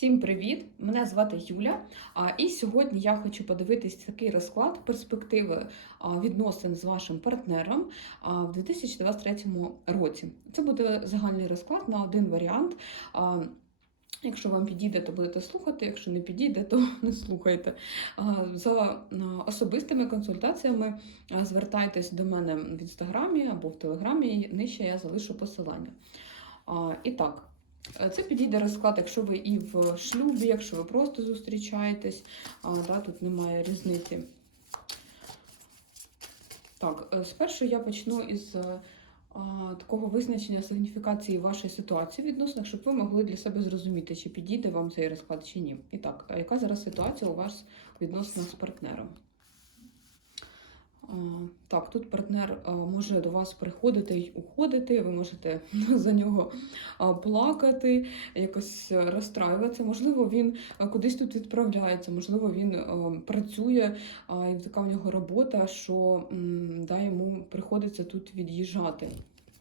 Всім привіт! Мене звати Юля. І сьогодні я хочу подивитись такий розклад перспективи відносин з вашим партнером в 2023 році. Це буде загальний розклад на один варіант. Якщо вам підійде, то будете слухати. Якщо не підійде, то не слухайте. За особистими консультаціями звертайтесь до мене в інстаграмі або в телеграмі. Нижче я залишу посилання. І так. Е, Це підійде розклад, якщо ви і в шлюбі, якщо ви просто зустрічаєтесь, а, да, тут немає різниці. Так, е, спершу я почну із е, а, такого визначення сигніфікації вашої ситуації в відносинах, щоб ви могли для себе зрозуміти, чи підійде вам цей розклад, чи ні. І так, яка зараз ситуація у вас в відносинах з партнером? Так, тут партнер може до вас приходити й уходити, ви можете за нього плакати, якось е, розстраюватися. Можливо, він кудись тут відправляється, можливо, він працює, і така в нього робота, що да, йому приходиться тут від'їжджати.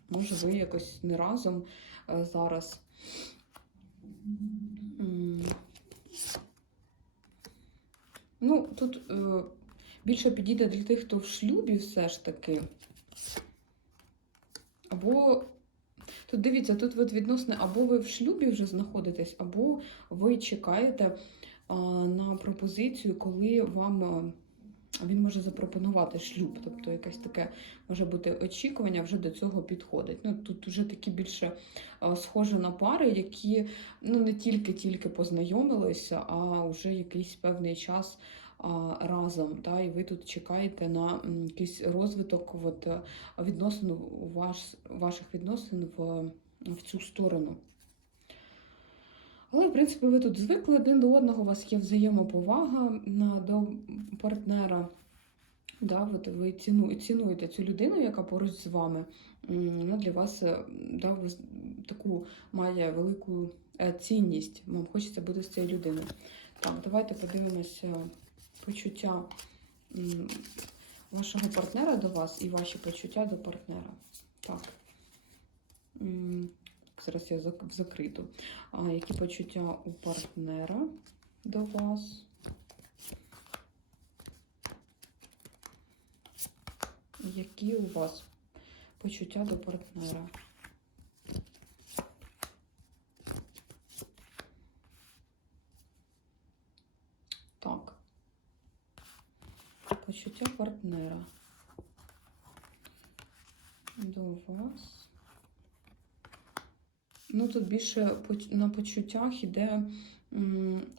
Може, ви якось не разом зараз. Ну, тут. Більше підійде для тих, хто в шлюбі все ж таки. Або тут дивіться, тут от відносне, або ви в шлюбі вже знаходитесь, або ви чекаєте а, на пропозицію, коли вам він може запропонувати шлюб. Тобто якесь таке може бути очікування, вже до цього підходить. Ну, Тут вже такі більше а, схожі на пари, які ну, не тільки-тільки познайомилися, а вже якийсь певний час разом, та, і ви тут чекаєте на якийсь розвиток от, е, відносин ваш, ваших відносин в, в цю сторону. Але, в принципі, ви тут звикли один до одного, у вас є взаємоповага на, до партнера. Да, от ви ціну, цінуєте цю людину, яка поруч з вами. Ну, для вас е, да, таку має велику е, цінність. Вам хочеться бути з цією людиною. Так, давайте подивимося почуття вашого партнера до вас і ваші почуття до партнера. Зараз я зак- закриту. А, які почуття у партнера до вас? Які у вас почуття до партнера? Так. Почуття партнера до вас. Ну, тут більше на почуттях іде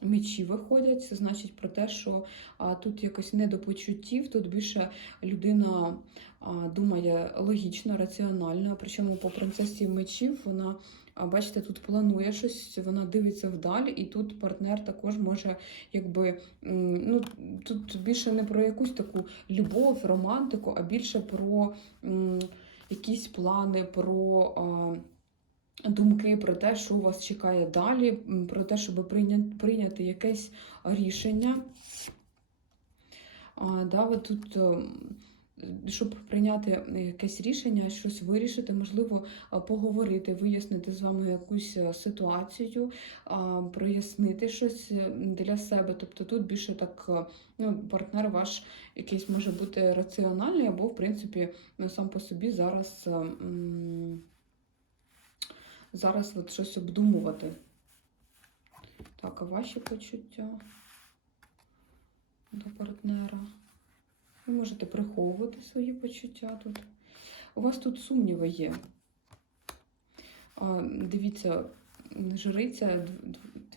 мечі виходять. Це значить про те, що а, тут якось не до почуттів, тут більше людина а, думає логічно, раціонально. Причому по принцесі мечів вона, а, бачите, тут планує щось, вона дивиться вдаль, і тут партнер також може, якби, ну, тут більше не про якусь таку любов, романтику, а більше про м, якісь плани, про. А, думки про те, що вас чекає далі, про те, щоб прийняти, якесь рішення. А, да, ви тут, ем, щоб прийняти якесь рішення, щось вирішити, можливо, поговорити, вияснити з вами якусь е, ситуацію, прояснити щось е, для себе. Тобто тут більше так, е, ну, партнер ваш якийсь може бути раціональний, або, в принципі, сам по собі зараз. е, м, зараз от щось обдумувати. Так, а ваші почуття до партнера? Ви можете приховувати свої почуття тут. У вас тут сумніви є. Дивіться, жриця,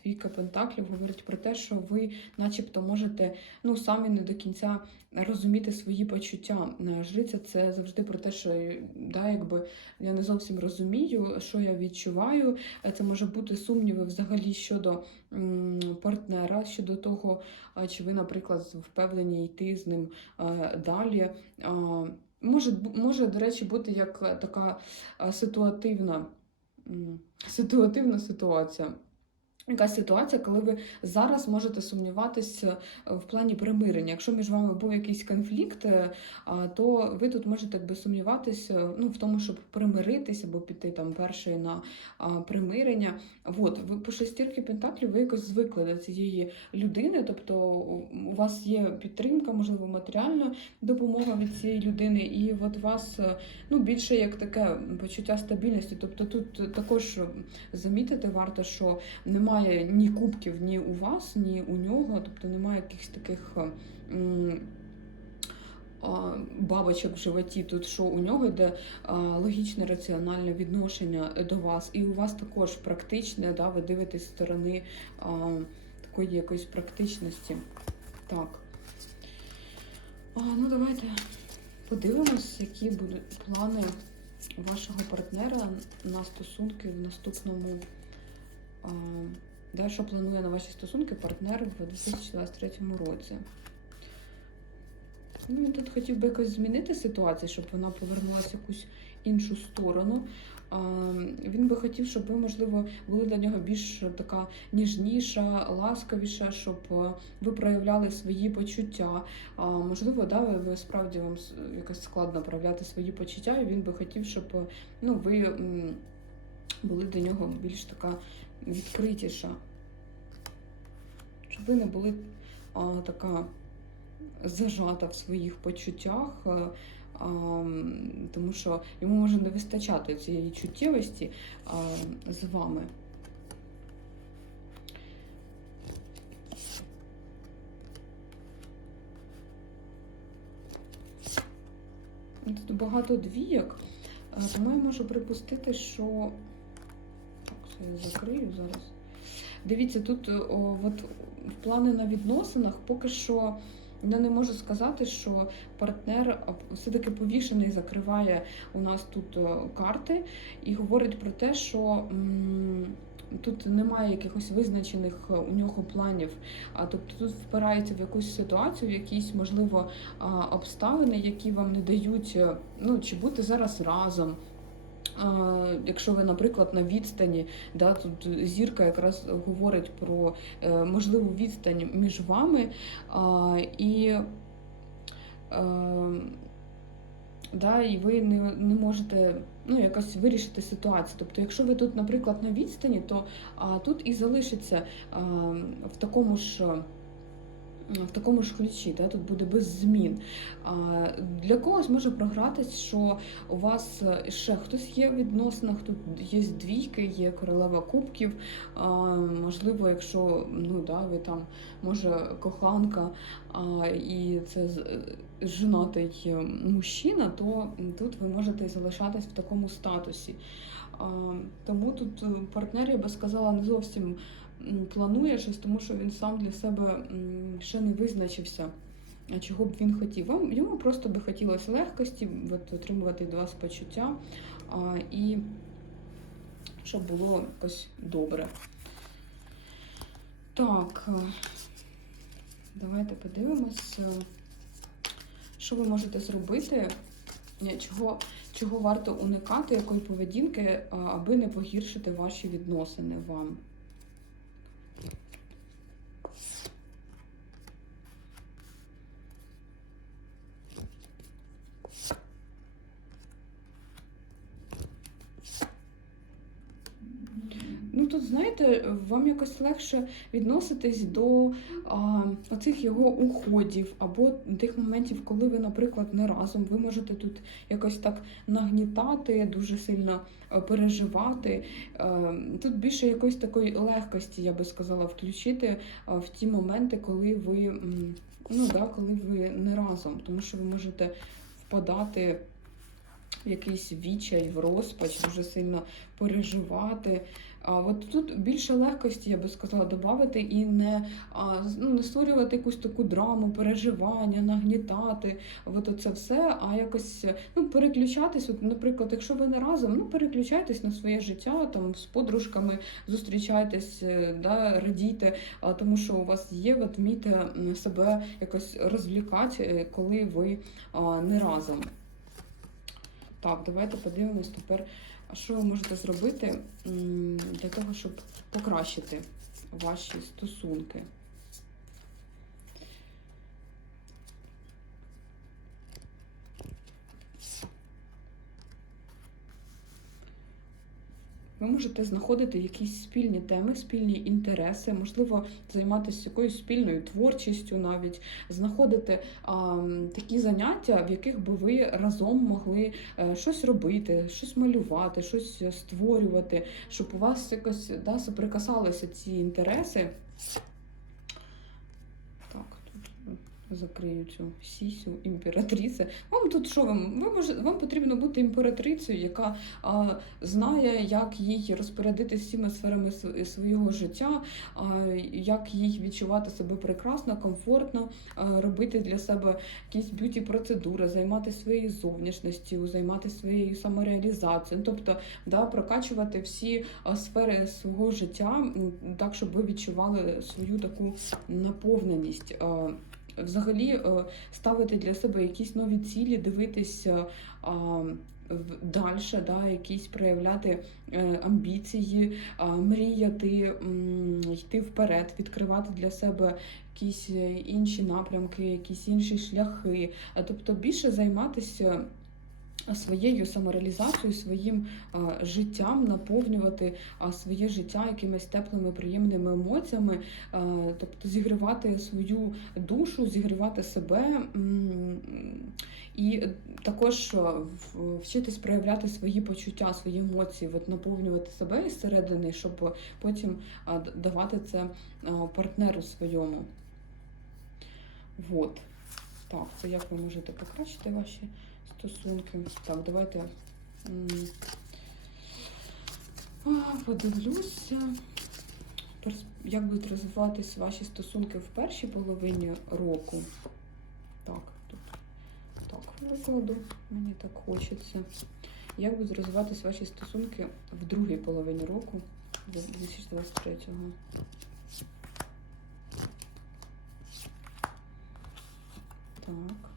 двійка пентаклів говорить про те, що ви начебто можете ну, самі не до кінця розуміти свої почуття. Е, Жриця це завжди про те, що е, да, якби я не зовсім розумію, що я відчуваю. Е, Це може бути сумніви взагалі щодо партнера, щодо того, чи ви, наприклад, впевнені йти з ним е, далі. А, Може, може, до речі, бути як така е, ситуативна, ситуативна ситуація. Якась ситуація, коли ви зараз можете сумніватися в плані примирення. Якщо між вами був якийсь конфлікт, е, то ви тут можете якби сумніватися ну, в тому, щоб примиритися або піти там перший на примирення. От, ви по шестірки Пентаклів ви якось звикли до цієї людини, тобто у- вас є підтримка, можливо, матеріальна допомога від цієї людини, і от вас е, ну, більше як таке почуття стабільності. Тобто тут також замітити варто, що немає ні кубків ні у вас, ні у нього, тобто немає якихось таких. е, Бабочок в животі, тут що у нього йде логічне раціональне відношення до вас, і у вас також практичне, да, ви дивитесь сторони а, такої якоїсь практичності. Так. А, ну давайте подивимось, які будуть плани вашого партнера на стосунки в наступному. Да, що планує на ваші стосунки партнер в 2023 році. Ну, тут хотів би якось змінити ситуацію, щоб вона повернулася в якусь іншу сторону. Він би хотів, щоб ви, можливо, були для нього більш така ніжніша, ласкавіша, щоб ви проявляли свої почуття. Можливо, да, ви, справді вам якось складно проявляти свої почуття, і він би хотів, щоб ну, ви були до нього більш така відкритіша. Щоб ви не були а, така зажата в своїх почуттях, е, а, тому що йому може не вистачати цієї чуттєвості а, з вами. Тут багато двійок, е, тому я можу припустити, що. Це я закрию зараз. Дивіться, тут о, от, плани на відносинах поки що я не можу сказати, що партнер все-таки повішений закриває у нас тут е, карти і говорить про те, що тут немає якихось визначених е, у нього планів. А тобто тут впирається в якусь ситуацію, в якісь, можливо, обставини, які вам не дають е, ну, чи бути зараз разом. Якщо ви, наприклад, на відстані, да, тут зірка якраз говорить про е, можливу відстань між вами і, е, да, і ви не, не можете ну, якось вирішити ситуацію. Тобто, якщо ви тут, наприклад, на відстані, то а, тут і залишиться а, в такому ж. В такому ж ключі, да, тут буде без змін. А, для когось може програтись, що у вас е, ще хтось є в відносинах, тут є двійки, є королева кубків. А, можливо, якщо ну, да, ви там, може, коханка а, і це е, женатий е, мужчина, то тут ви можете залишатись в такому статусі. А, тому тут партнер, я би сказала, не зовсім планує щось, тому що він сам для себе ще не визначився, чого б він хотів. Йому просто би хотілося легкості, от, отримувати від вас почуття і щоб було якось добре. Так, е, давайте подивимось, що ви можете зробити, е, чого, чого варто уникати, якої поведінки, аби не погіршити ваші відносини вам. Ну тут, знаєте, вам якось легше відноситись до а, оцих його уходів або тих моментів, коли ви, наприклад, не разом. Ви можете тут якось так нагнітати, дуже сильно е, переживати. Е, Тут більше якоїсь такої легкості, я би сказала, включити е, в ті моменти, коли ви, ну, да, коли ви не разом, тому що ви можете впадати якийсь відчай, в розпач, дуже сильно переживати. А от тут більше легкості, я би сказала, додати і не, ну, не створювати якусь таку драму, переживання, нагнітати. От оце все, а якось ну, переключатись. От, наприклад, якщо ви не разом, ну переключайтесь на своє життя, там з подружками зустрічайтесь, е, да, радійте, а, тому що у вас є, от вмійте себе якось розвлікати, е, коли ви а, не разом. Так, давайте подивимось тепер, що ви можете зробити для того, щоб покращити ваші стосунки. Ви можете знаходити якісь спільні теми, спільні інтереси, можливо, займатися якоюсь спільною творчістю, навіть знаходити а, такі заняття, в яких би ви разом могли е, щось робити, щось малювати, щось створювати, щоб у вас якось да, соприкасалися ці інтереси. Так, тут е, закрию цю сісю імператриці. Вам тут що вам? Може, вам потрібно бути імператрицею, яка а, знає, як їй розпорядитися всіма сферами св- свого життя, а, як їй відчувати себе прекрасно, комфортно, а, робити для себе якісь б'юті процедури, займатися своєю зовнішністю, займатися своєю самореалізацією. Ну, Тобто, да, прокачувати всі сфери свого життя так, щоб ви відчували свою таку наповненість. Взагалі е, ставити для себе якісь нові цілі, дивитися далі, да, якісь проявляти е, амбіції, мріяти, йти вперед, відкривати для себе якісь е, інші напрямки, якісь інші шляхи. Тобто більше займатися своєю самореалізацією, своїм життям, наповнювати своє життя якимись теплими, приємними емоціями, тобто зігрівати свою душу, зігрівати себе. І також вчитись проявляти свої почуття, свої емоції, от наповнювати себе із середини, щоб потім давати це партнеру своєму. Вот. Так, це як ви можете покращити ваші стосунки. Так, давайте подивлюся, як будуть розвиватись ваші стосунки в першій половині року. Так, тут так викладу, мені так хочеться. Як будуть розвиватись ваші стосунки в другій половині року 2023-го? Так.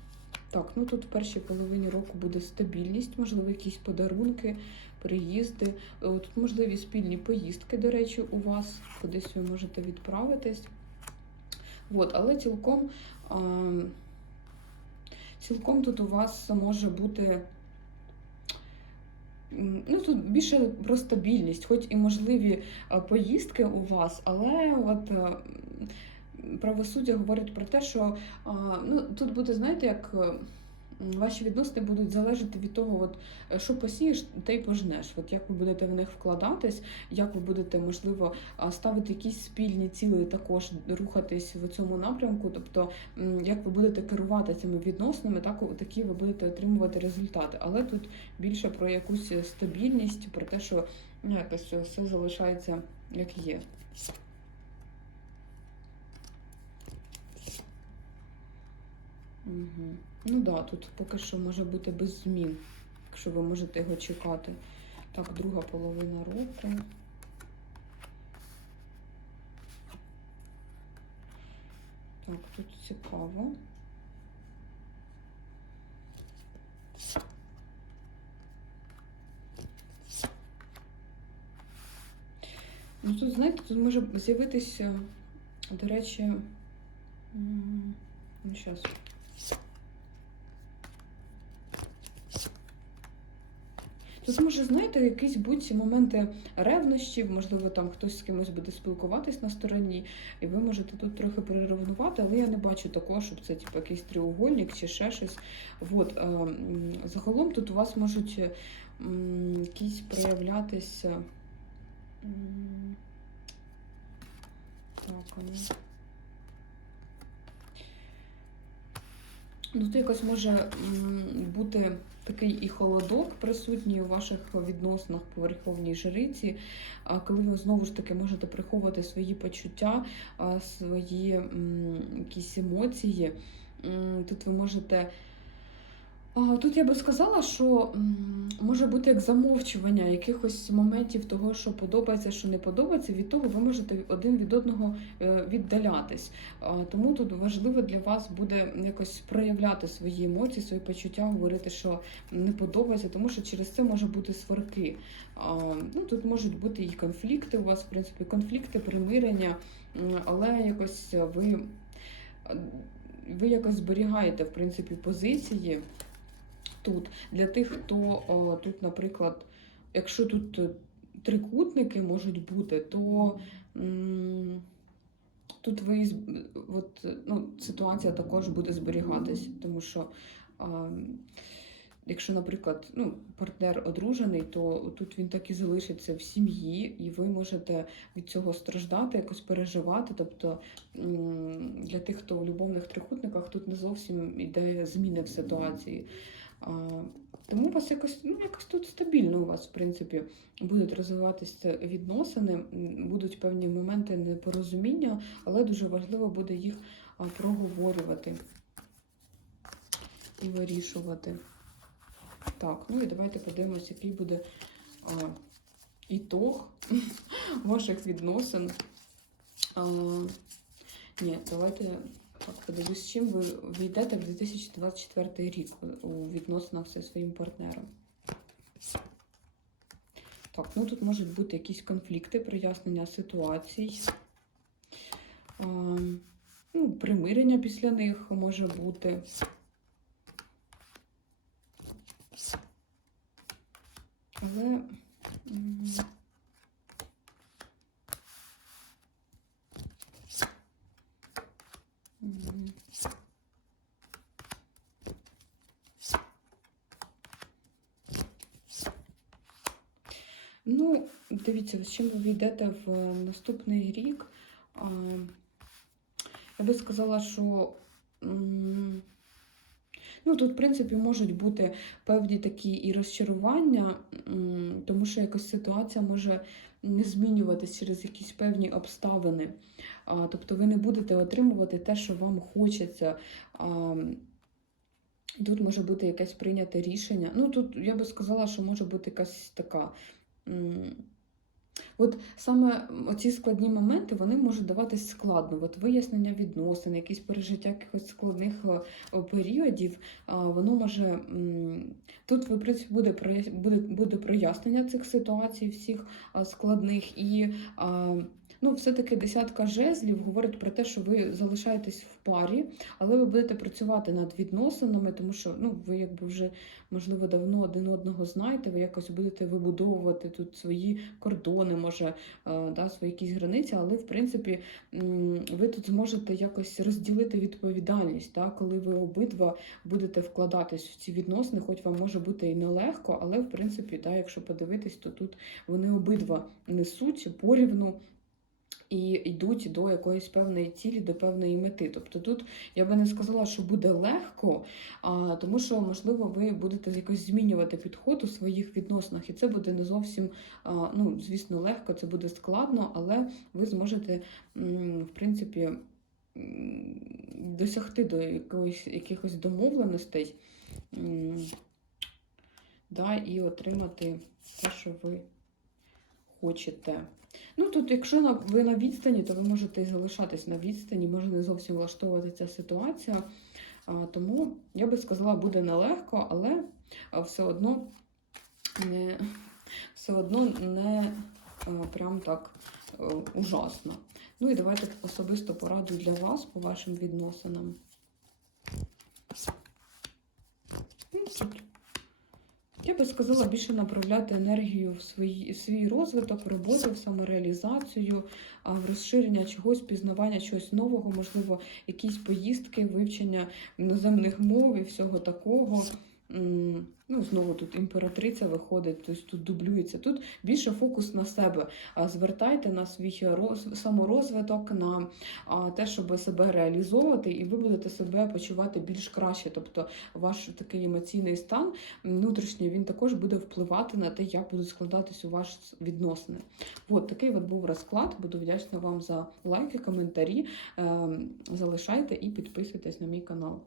Так, ну тут в першій половині року буде стабільність, можливо, якісь подарунки, приїзди. Е, Тут можливі спільні поїздки, до речі, у вас, кудись ви можете відправитись. От, але цілком, а, цілком тут у вас може бути. Ну, тут більше про стабільність, хоч і можливі поїздки у вас, але от правосуддя говорить про те, що ну, тут буде, знаєте, як е, ваші відносини будуть залежати від того, от, е, що посієш, те й пожнеш. От як ви будете в них вкладатись, як ви будете, можливо, ставити якісь спільні цілі, також рухатись в цьому напрямку. Тобто, як ви будете керувати цими відносинами, так такі ви будете отримувати результати. Але тут більше про якусь стабільність, про те, що ну, якось все залишається як є. Угу. Ну да, тут поки що може бути без змін, якщо ви можете його чекати. Так, друга половина року. Так, тут цікаво. Ну тут, знаєте, тут може з'явитися, до речі, ну, зараз. Тут може, знаєте, якісь будь моменти ревнощів, можливо, там хтось з кимось буде спілкуватись на стороні, і ви можете тут трохи переревнувати, але я не бачу такого, щоб це типу, якийсь треугольник чи ще щось. От, е, загалом тут у вас можуть м, якісь проявлятися. Так, ну. Тут якось може бути такий і холодок присутній у ваших відносинах по верховній жриці, коли ви знову ж таки можете приховувати свої почуття, свої якісь емоції. Тут ви можете Тут я би сказала, що може бути як замовчування якихось моментів того, що подобається, що не подобається. Від того ви можете один від одного е, віддалятись. Тому тут важливо для вас буде якось проявляти свої емоції, свої почуття, говорити, що не подобається, тому що через це може бути сварки. Ну, тут можуть бути і конфлікти у вас, в принципі, конфлікти, примирення, але якось ви, ви якось зберігаєте в принципі позиції тут. Для тих, хто о, тут, наприклад, якщо тут е, трикутники можуть бути, то м, тут ви от, ну, ситуація також буде зберігатись, тому що. А, Якщо, наприклад, ну, партнер одружений, то тут він так і залишиться в сім'ї, і ви можете від цього страждати, якось переживати. Тобто для тих, хто в любовних трикутниках, тут не зовсім йде зміни в ситуації. Тому у вас якось, ну, якось тут стабільно у вас, в принципі, будуть розвиватися відносини, будуть певні моменти непорозуміння, але дуже важливо буде їх проговорювати і вирішувати. Так, ну і давайте подивимося, який буде а, ітог ваших відносин. А, ні, давайте подивлюсь, з чим ви війдете в 2024 рік у відносинах зі своїм партнером. Так, ну тут можуть бути якісь конфлікти, прояснення ситуацій. А, ну, примирення після них може бути. Але. Ну, дивіться, з чим ви війдете в наступний рік. Я би сказала, що ну, тут, в принципі, можуть бути певні такі і розчарування, тому що якась ситуація може не змінюватись через якісь певні обставини. Тобто ви не будете отримувати те, що вам хочеться. Тут може бути якесь прийняте рішення. Ну, тут я би сказала, що може бути якась така. М, От саме ці складні моменти вони можуть даватись складно. От вияснення відносин, якісь пережиття якихось складних е, періодів, воно може тут буде буде, буде прояснення цих ситуацій, всіх складних, і ну, все-таки десятка жезлів говорить про те, що ви залишаєтесь в парі, але ви будете працювати над відносинами, тому що ну, ви якби вже можливо давно один одного знаєте, ви якось будете вибудовувати тут свої кордони, може, е, да, свої якісь границі, але в принципі ви тут зможете якось розділити відповідальність, да, коли ви обидва будете вкладатись в ці відносини, хоч вам може бути і нелегко, але в принципі, да, якщо подивитись, то тут вони обидва несуть порівну. І йдуть до якоїсь певної цілі, до певної мети. Тобто тут я би не сказала, що буде легко, а, тому що, можливо, ви будете якось змінювати підход у своїх відносинах, і це буде не зовсім, а, ну, звісно, легко, це буде складно, але ви зможете, в принципі, досягти до якоїсь, якихось домовленостей да, і отримати те, що ви хочете. Ну тут, якщо ви на відстані, то ви можете і залишатись на відстані, може не зовсім влаштовувати ця ситуація. Тому я би сказала, буде нелегко, але все одно не, все одно не прям так е, ужасно. Ну і давайте особисто пораду для вас по вашим відносинам. Ну, тут би сказала більше направляти енергію в свій, в свій розвиток, в роботу, в самореалізацію, в розширення чогось, пізнавання чогось нового, можливо, якісь поїздки, вивчення іноземних мов і всього такого. Ну, знову тут імператриця виходить, тобто тут дублюється. Тут більше фокус на себе. Звертайте на свій роз- саморозвиток, на те, щоб себе реалізовувати, і ви будете себе почувати більш краще. Тобто ваш такий емоційний стан внутрішній він також буде впливати на те, як будуть складатись у ваші відносини. От такий от був розклад. Буду вдячна вам за лайки, коментарі. Ем, Залишайте і підписуйтесь на мій канал.